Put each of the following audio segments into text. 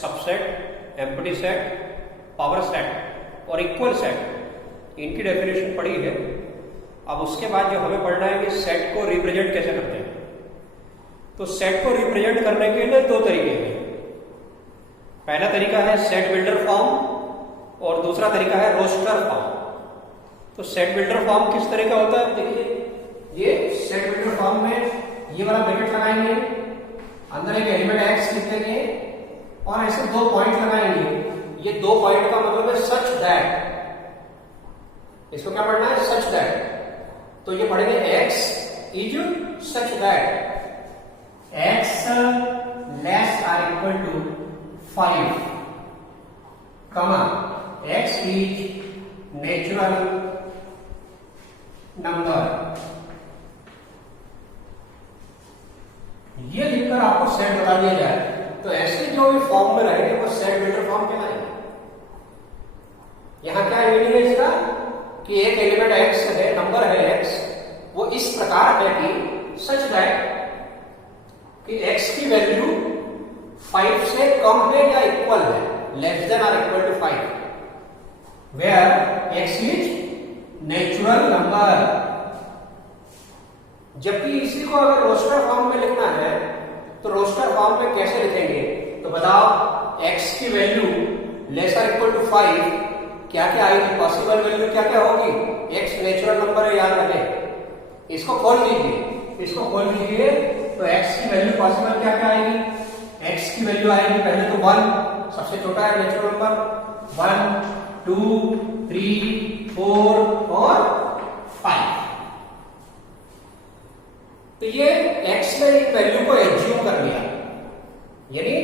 Subset, empty set, power set और equal set, इनकी definition पढ़ी है। अब उसके बाद जो हमें पढ़ना है कि सेट को रिप्रेजेंट कैसे करते हैं। तो सेट को रिप्रेजेंट करने के लिए दो तरीके हैं। पहला तरीका है सेट बिल्डर फॉर्म और दूसरा तरीका है रोस्टर फॉर्म। तो सेट बिल्डर फॉर्म किस तरह का होता है, देखिए ये सेट बिल्डर फॉर्म में ये वाला ब्रैकेट लगाएंगे, अंदर एक एलिमेंट एक्स लिख देंगे और ऐसे दो पॉइंट लगाएंगे। ये दो पॉइंट का मतलब है सच दैट, इसको क्या पढ़ना है, सच दैट। तो ये पढ़ेंगे X is such that X less or equal to 5, comma x is natural number. ये लिखकर आपको सेट बता दिया जाए तो ऐसे जो भी फॉर्म में रहेंगे वो सेट बिल्डर फॉर्म कहलाएंगे। यहां क्या मीनिंग है इसका कि एक एलिमेंट एक्स है, नंबर है एक्स, वो इस प्रकार है कि सच दैट कि एक्स की वैल्यू 5 से कम है या इक्वल है, less than or equal to 5, where X is natural number. जबकि इसी को अगर रोस्टर फॉर्म में लिखना है तो रोस्टर फॉर्म में कैसे लिखेंगे, तो बताओ एक्स की value less or equal to 5, क्या क्या आएगी, पॉसिबल वैल्यू क्या क्या होगी, एक्स नेचुरल नंबर है, याद रखें। इसको खोल दीजिए, इसको खोल दीजिए तो एक्स की वैल्यू पॉसिबल क्या क्या आएगी, एक्स की वैल्यू आएगी पहले तो 1, सबसे छोटा है नेचुरल नंबर, 1, 2, 3, 4 और 5। तो ये x ने एक वैल्यू को एज्यूम कर लिया, यानी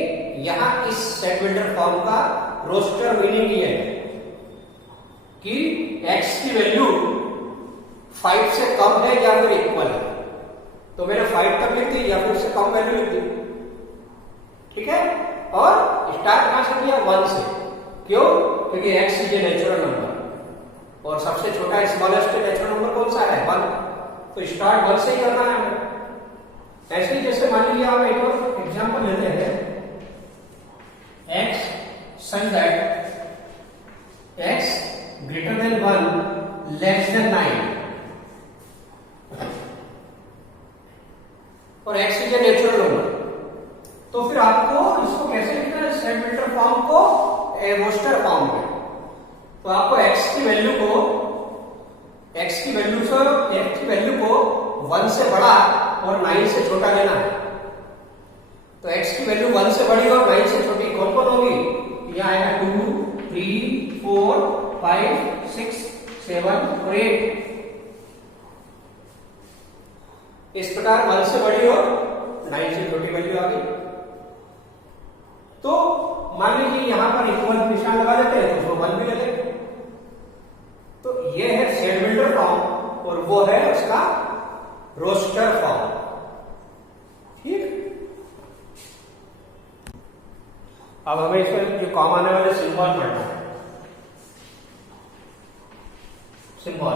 यहां इस सेट बिल्डर फॉर्म का रोस्टर मीनिंग ये है कि x की वैल्यू 5 से कम है या फिर इक्वल है। तो मैंने 5 तक लिख दी या फिर उससे कम वैल्यू लिख दी, ठीक है। और स्टार्ट कहां से किया, 1 से। क्यों, क्योंकि x is a natural number और सबसे छोटा स्मॉलेस्ट नेचुरल नंबर कौन सा है, 1। तो स्टार्ट 1 से ही करना है हमें। ऐसे ही जैसे मान लीजिए आप एक और एग्जांपल लेते हैं, x such that x greater than 1 less than 9 और x is a natural number. तो फिर आपको इसको कैसे लिखना है, सेट बिल्डर फॉर्म को रोस्टर फॉर्म में। तो आपको x की वैल्यू को 1 से बड़ा और 9 से छोटा लेना है। तो x की वैल्यू 1 से बड़ी और 9 से छोटी कौन कौन होगी, यहां आएगा 2, 3, 4, 5, 6, 7 और 8। इस प्रकार 1 से बड़ी और 9 से छोटी वैल्यू आ गई। तो मान लीजिए यहां पर इक्वल निशान लगा देते हैं तो उसको 1 भी ले लेंगे। तो ये है सेट बिल्डर फॉर्म और वो है उसका रोस्टर फॉर्म, ठीक। अब हमें इसमें जो काम आने वाले सिंबल पढ़ना है, सिंबल।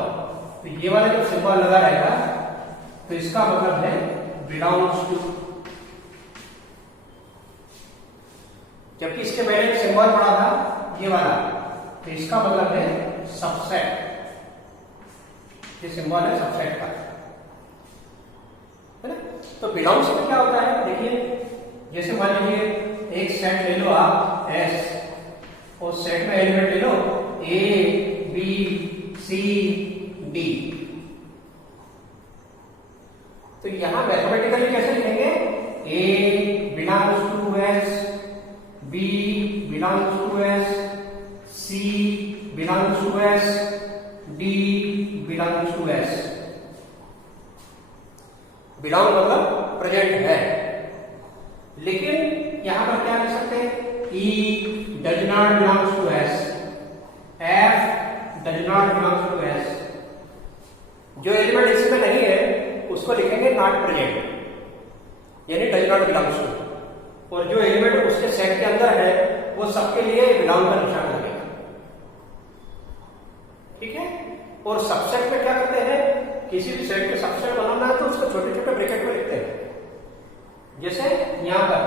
तो ये वाला जो सिंबल लगा रहेगा तो इसका मतलब है बिलोंग्स टू। जबकि इसके पहले एक सिंबल पढ़ा था ये वाला, तो इसका मतलब है सबसेट। ये सिंबल है सबसेट का, है ना। तो बिलोंग्स में क्या होता है, देखिए जैसे मान लीजिए एक सेट ले लो आप S और सेट में एलिमेंट ले लो A, B, C, D। तो यहां मैथमेटिकली कैसे लिखेंगे, A belongs to S, B belongs to S, C belongs to S, D belongs to S। Belong मतलब प्रेजेंट है, लेकिन यहां पर क्या लिख सकते हैं, E does not belongs to S, F does not belongs to S। जो एलिमेंट इसमें नहीं है उसको लिखेंगे नॉट प्रेजेंट, यानी डज नॉट बिलोंग्स टू। और जो एलिमेंट उसके सेट के अंदर है वो सबके लिए बिलोंग का निशान लगेगा, ठीक है। और सबसेट में क्या करते हैं, किसी भी सेट के सबसेट बनाना है तो उसको छोटे छोटे ब्रैकेट में लिखते हैं। जैसे यहां पर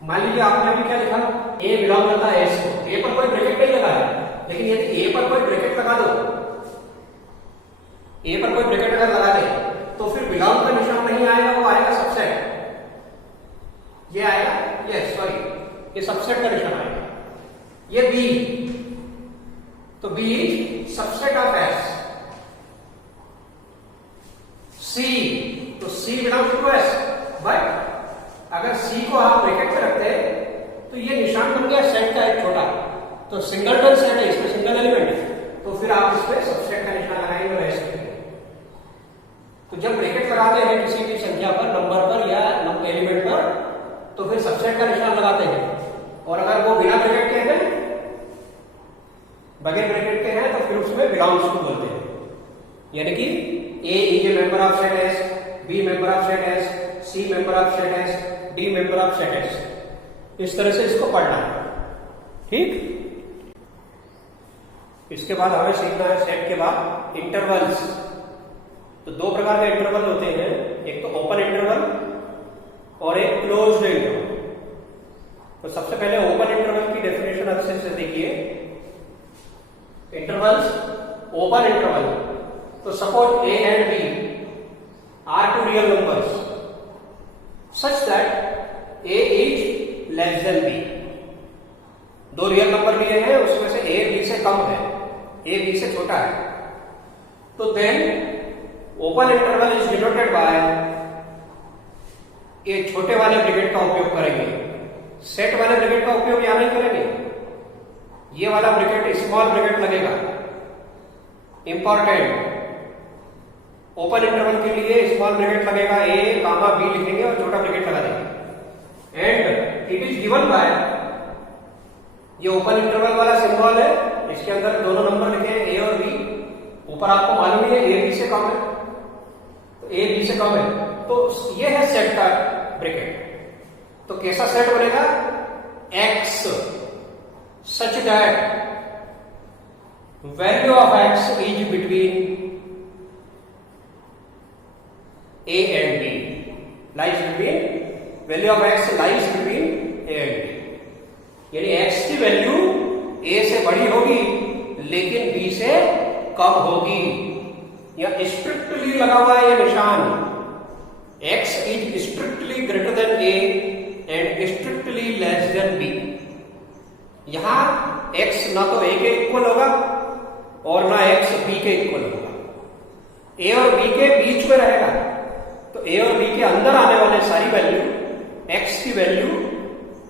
मान लीजिए आपने अभी क्या लिखा, ए बिलोंग करता है एस को, ए पर कोई ब्रैकेट नहीं लगा है, लेकिन यदि ए पर कोई ब्रैकेट लगा दो, ए पर कोई ब्रैकेट अगर लगा दे तो फिर बिलोंग का निशान नहीं आएगा, वो आएगा सबसेट, ये आएगा, यस सॉरी, ये सबसेट का निशान आएगा। ये बी, तो B is subset of S. C, तो C belongs to S, but अगर सी को आप ब्रैकेट में रखते तो ये निशान बन गया सेट का एक छोटा, तो सिंगलटन सेट है, इसमें सिंगल एलिमेंट है, तो फिर आप इसमें सबसेट का निशान लगाएंगे और ऐसे करेंगे। तो जब ब्रैकेट लगाते हैं किसी भी संख्या पर, नंबर पर या एलिमेंट पर, तो फिर सबसेट का निशान लगाते हैं, और अगर वो बिना ब्रैकेट के हैं, बगैर ब्रैकेट के हैं, तो फिर उसमें बिलोंग्स टू बोलते हैं। यानी कि A is a member of set S, B member of set S, C member of set S, D member of set S. इस तरह से इसको पढ़ना है, ठीक। इसके बाद हमें सीखना है सेट के बाद इंटरवल्स। तो दो प्रकार के इंटरवल होते हैं, एक तो ओपन इंटरवल और एक क्लोज्ड इंटरवल। तो सबसे पहले ओपन इंटरवल की डेफिनेशन अच्छे से देखिए। इंटरवल्स, ओपन इंटरवल, तो suppose A and B are two real numbers such that a is less than b। दो रियल नंबर लिए हैं, उसमें से a b से कम है, a b से छोटा है, तो then open interval is denoted by, ये छोटे वाले ब्रैकेट का उपयोग करेंगे, सेट वाले ब्रैकेट का उपयोग यहां नहीं करेंगे, ये वाला ब्रैकेट स्मॉल ब्रैकेट लगेगा। इंपॉर्टेंट, ओपन इंटरवल के लिए स्मॉल ब्रैकेट लगेगा, ए कामा बी लिखेंगे और छोटा ब्रैकेट लगा देंगे। And it is given by, ये ओपन इंटरवल वाला सिंबल है, इसके अंदर दोनों नंबर लिखे हैं ए और बी, ऊपर आपको मालूम ही है ए बी से कम है, तो ए बी से कम है, तो ये है सेट का ब्रैकेट। तो कैसा सेट बनेगा, x such that value of x is between A and B, lies between, value of x lies between A and B। यानी x की वैल्यू A से बड़ी होगी लेकिन B से कम होगी। या स्ट्रिक्टली लगा हुआ है ये निशान, x is strictly greater than A and strictly less than B। यहां x ना तो A के इक्वल होगा और ना x B के इक्वल होगा, A और B के बीच में रहेगा। तो ए और बी के अंदर आने वाले सारी वैल्यू, एक्स की वैल्यू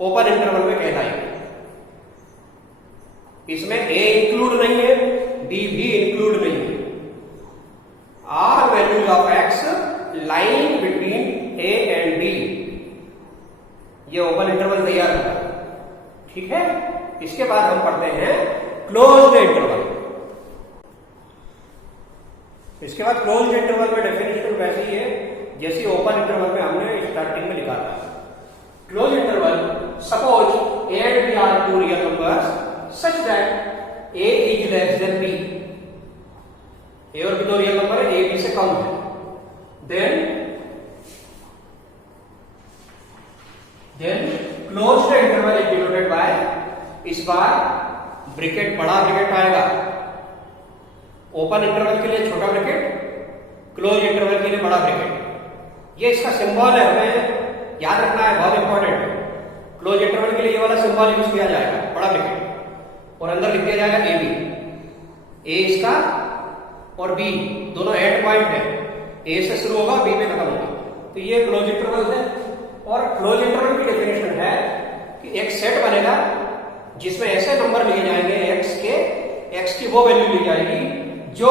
ओपन इंटरवल में कहलाएगी। इसमें ए इंक्लूड नहीं है, बी भी इंक्लूड नहीं है। Are values of X lying between A and B, ये ओपन इंटरवल तैयार होगा, ठीक है। इसके बाद हम पढ़ते हैं क्लोज्ड इंटरवल। इसके बाद क्लोज्ड इंटरवल में डेफिनेशन वैसी ही है जैसी ओपन इंटरवल में हमने स्टार्टिंग में लिखा था। Close interval, suppose A and B are two real numbers such that A is less than B, A और बी दो रियल नंबर है, ए बी से कम है, then closed interval is denoted by, इस बार ब्रैकेट बड़ा ब्रैकेट आएगा, ओपन इंटरवल के लिए छोटा ब्रैकेट, क्लोज इंटरवल के लिए बड़ा ब्रैकेट। ये इसका सिंबल है, हमें याद रखना है, बहुत इंपॉर्टेंट है। क्लोज इंटरवल के लिए ये वाला सिंबल यूज किया जाएगा, बड़ा ब्रैकेट, और अंदर लिख दिया जाएगा ए बी। ए इसका और बी दोनों एंड पॉइंट है, ए से शुरू होगा बी पे खत्म होगा, तो ये क्लोज इंटरवल है। और क्लोज इंटरवल की डेफिनेशन है कि एक सेट बनेगा जिसमें ऐसे नंबर लिए जाएंगे एक्स के, एक्स की वो वैल्यू ली जाएगी जो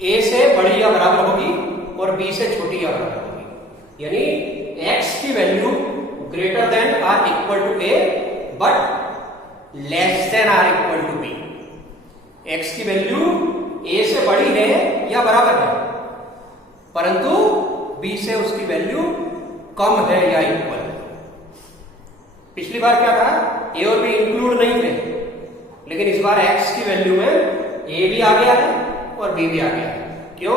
ए से बड़ी या बराबर होगी और बी से छोटी या बराबर होगी। यानी x की value greater than or equal to A but less than or equal to B. x की वैल्यू a से बड़ी है या बराबर है, परंतु b से उसकी वैल्यू कम है या इक्वल है। पिछली बार क्या था, a और b इंक्लूड नहीं थे, लेकिन इस बार x की वैल्यू में a भी आ गया है और b भी आ गया है। क्यों?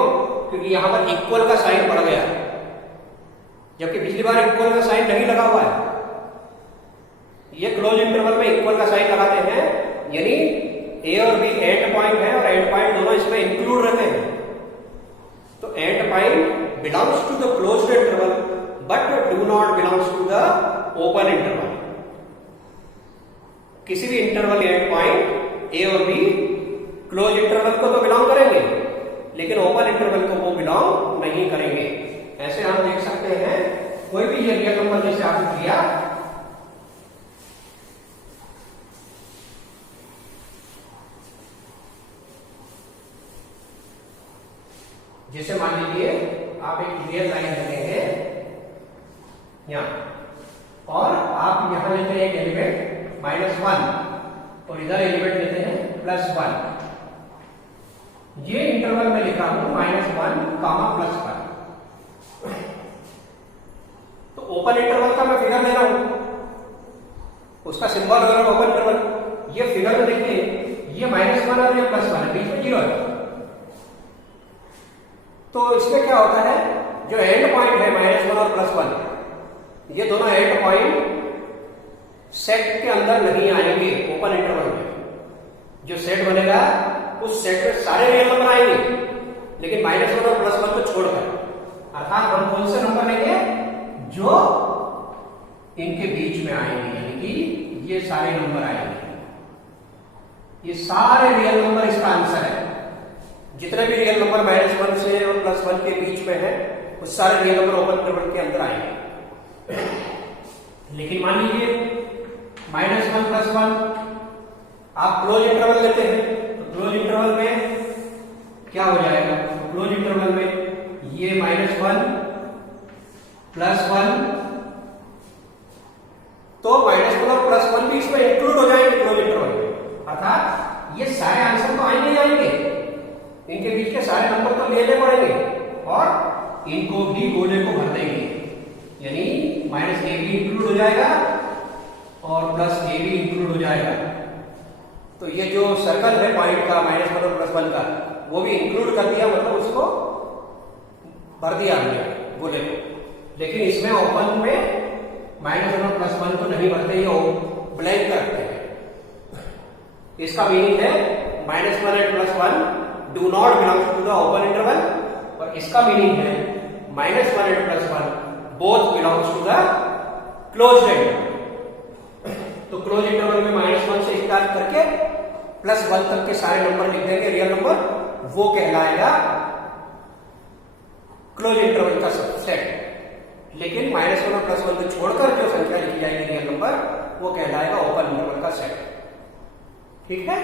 क्योंकि यहां पर इक्वल का साइन पड़ गया। जबकि पिछली बार इक्वल का साइन नहीं लगा हुआ है। ये क्लोज इंटरवल में इक्वल का साइन लगाते हैं, यानी ए और बी एंड पॉइंट है और एंड पॉइंट दोनों इसमें इंक्लूड रहते हैं। तो end point belongs to the closed interval but do not belongs to the open interval. किसी भी इंटरवल एंड पॉइंट ए और बी क्लोज इंटरवल को तो बिलोंग करेंगे, लेकिन ओपन इंटरवल को वो बिलोंग नहीं करेंगे। ऐसे हम देख सकते हैं कोई भी ये रियल नंबर जैसे आपने दिया, जैसे मान लीजिए आप एक क्लियर लाइन रखेंगे यहां और आप यहां लेते हैं एक एलिमेंट -1 और इधर एलिमेंट लेते हैं +1। ये इंटरवल में लिखा हूं -1, +1। तो ओपन इंटरवल का मैं फिगर ले रहा हूं, उसका सिंबल हो रहा है ओपन इंटरवल। ये फिगर में देखिए ये -1 और ये +1 बीच में 0 है। तो इसमें क्या होता है, जो एंड पॉइंट है -1 और +1, ये दोनों एंड पॉइंट सेट के अंदर नहीं आएंगे ओपन इंटरवल में। जो सेट बनेगा उस सेट में सारे रियल नंबर आएंगे, लेकिन -1 और +1 को छोड़कर। अर्थात हम कौन से नंबर लेंगे, जो इनके बीच में आएंगे, यानी कि ये सारे नंबर आएंगे। ये सारे रियल नंबर इसका आंसर है। जितने भी रियल नंबर -1 से और +1 के बीच में है, वो सारे रियल नंबर ओपन इंटरवल के अंदर आएंगे। लेकिन मान लीजिए -1 +1 आप क्लोज इंटरवल लेते हैं, तो क्लोज इंटरवल में क्या हो जाएगा, क्लोज इंटरवल में ये -1 +1, तो -1 और +1 भी इसमें इंक्लूड हो जाएंगे क्लोज इंटरवल में। अर्थात ये सारे आंसर तो आएंगे ही आएंगे, इनके बीच के सारे नंबर तो लेने पड़ेंगे और इनको भी गोले को भर देंगे, यानी -a भी इंक्लूड हो जाएगा और +a भी इंक्लूड हो जाएगा। तो ये जो सर्कल है पॉइंट का -1 और +1 का, वो भी इंक्लूड कर दिया, मतलब उसको भर दिया हमने गोले को। लेकिन इसमें ओपन में -1 और +1 को नहीं भरते, ये ब्लैंक करते हैं। इसका मीनिंग है -1 and +1 do not belong to the open interval, और इसका मीनिंग है -1 and +1 both belongs to the closed interval. तो क्लोज इंटरवल में -1 से स्टार्ट करके +1 तक के सारे नंबर लिख देंगे रियल नंबर, वो कहलाएगा क्लोज इंटरवल का सबसेट। लेकिन -1 और +1 को छोड़कर जो संख्या लिखी जाएगी रियल नंबर, वो कहलाएगा ओपन इंटरवल का सेट। ठीक है।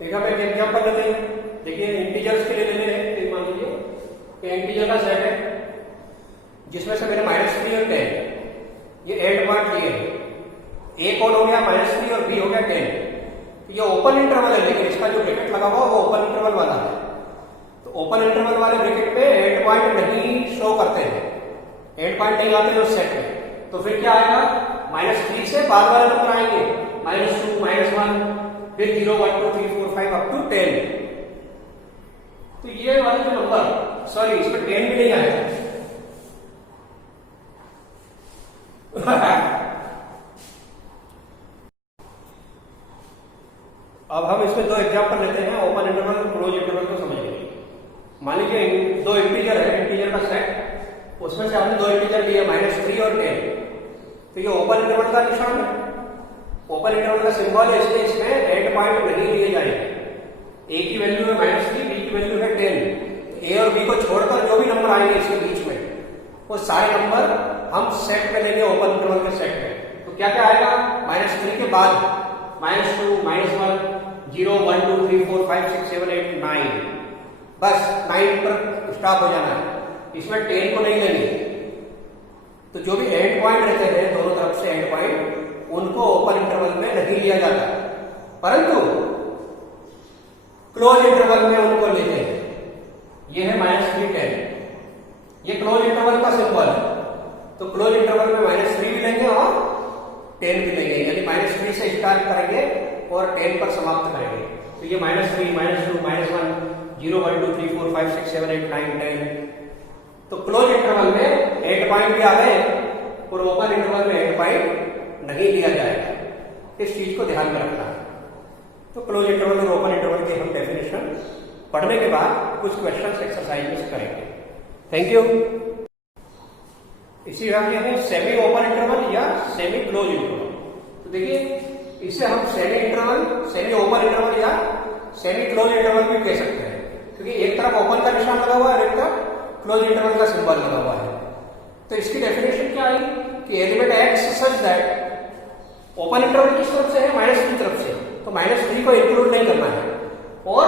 एक हम एक एग्जांपल लेते हैं। देखिए इंटीजर्स के लिए ले लेते हैं। मान लीजिए कि इंटीजर का सेट है जिसमें से मैंने -3 और 10 ये एंड पॉइंट लिए हैं। ए कौन हो गया -3 और बी हो गया 10। तो ये ओपन इंटरवल है, लेकिन इसका जो ब्रैकेट लगा हुआ वो ओपन इंटरवल वाला है। तो ओपन इंटरवल वाले ब्रैकेट में एंड पॉइंट नहीं शो करते हैं, एंड पॉइंट नहीं आते हैं उस सेट में। तो फिर क्या आएगा, -3 से बाद वाले नंबर आएंगे, -2 -1 फिर 0 1 2 3 4 5 अप टू 10। तो ये वाले जो नंबर, सॉरी इसमें 10 भी नहीं आएगा। अब हम इसमें दो एग्जांपल लेते हैं ओपन इंटरवल क्लोज इंटरवल को समझने के लिए। मान लीजिए दो इंटीजर है, इंटीजर का सेट, उसमें से हमने दो इंटीजर लिए -3 और 10। तो ये ओपन इंटरवल का निशान है, ओपन इंटरवल का सिंबल है, इसलिए इसमें एंड पॉइंट नहीं लिए जाएंगे। ए की वैल्यू है -3, बी की वैल्यू है 10। ए और बी को छोड़कर जो भी नंबर आएंगे इसके बीच में, वो सारे नंबर हम सेट में लेंगे ओपन इंटरवल के सेट में। तो क्या क्या आएगा, -3 के बाद -2 -1 0 1 2 3 4 5 6 7 8 9, बस 9 पर स्टॉप हो जाना है। इसमें 10 को नहीं लेंगे। तो जो भी एंड पॉइंट रहते हैं दोनों तरफ से एंड पॉइंट, उनको ओपन इंटरवल में नहीं लिया जाता, परंतु क्लोज इंटरवल में उनको लेते हैं। ये है -3 10, ये क्लोज इंटरवल का सिंबल है। तो क्लोज इंटरवल में -3 भी लेंगे और 10 भी लेंगे, यानी -3 से स्टार्ट करेंगे और 10 पर समाप्त करेंगे। तो ये -3, -2, -1, 0, 1, 2, 3, 4, 5, 6, 7, 8, 9, 10। तो क्लोज इंटरवल में 8 पॉइंट भी आ गए और ओपन इंटरवल में 8 पॉइंट नहीं लिया जाएगा। इस चीज को ध्यान में रखना है। तो क्लोज इंटरवल और ओपन इंटरवल की हम डेफिनेशन पढ़ने के बाद कुछ क्वेश्चंस एक्सरसाइज में करेंगे। Thank you. इसी तरह है सेमी ओपन इंटरवल या सेमी क्लोज इंटरवल। तो देखिए इसे हम semi interval, semi open interval या सेमी क्लोज इंटरवल भी कह सकते हैं, क्योंकि एक तरफ ओपन का निशान लगा हुआ है और एक तरफ क्लोज इंटरवल का सिंबल लगा हुआ है। तो इसकी डेफिनेशन क्या आई कि element x such that open interval किस तरफ से है, -3 की तरफ से, तो -3 को इंक्लूड नहीं करना है, और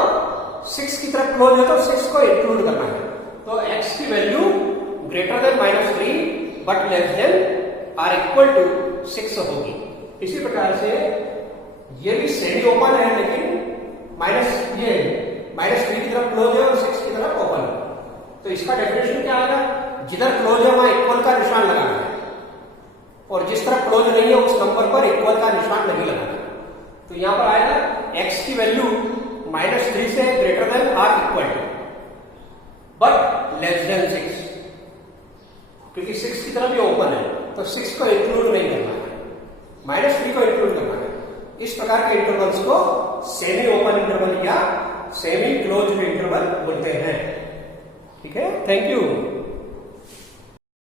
6 की तरफ क्लोज है तो 6 को इंक्लूड करना है। तो x की value greater than -3 but less than or equal to 6 होगी। इसी प्रकार से ये भी सेमी ओपन है, लेकिन -3 की तरफ क्लोज है और 6 की तरफ ओपन है। तो इसका डेफिनेशन क्या आएगा, जिधर क्लोज है वहां इक्वल का निशान लगाना है, और जिस तरफ क्लोज नहीं है उस नंबर पर इक्वल का निशान नहीं लगाना। तो यहां पर आएगा x की वैल्यू -3 से greater than or equal to but less than 6, क्योंकि 6 की तरफ ये ओपन है तो 6 को इंक्लूड नहीं करना है, -3 को इंक्लूड करना है। इस प्रकार के इंटरवल्स को सेमी ओपन इंटरवल या सेमी क्लोज्ड इंटरवल बोलते हैं। ठीक है, थैंक यू।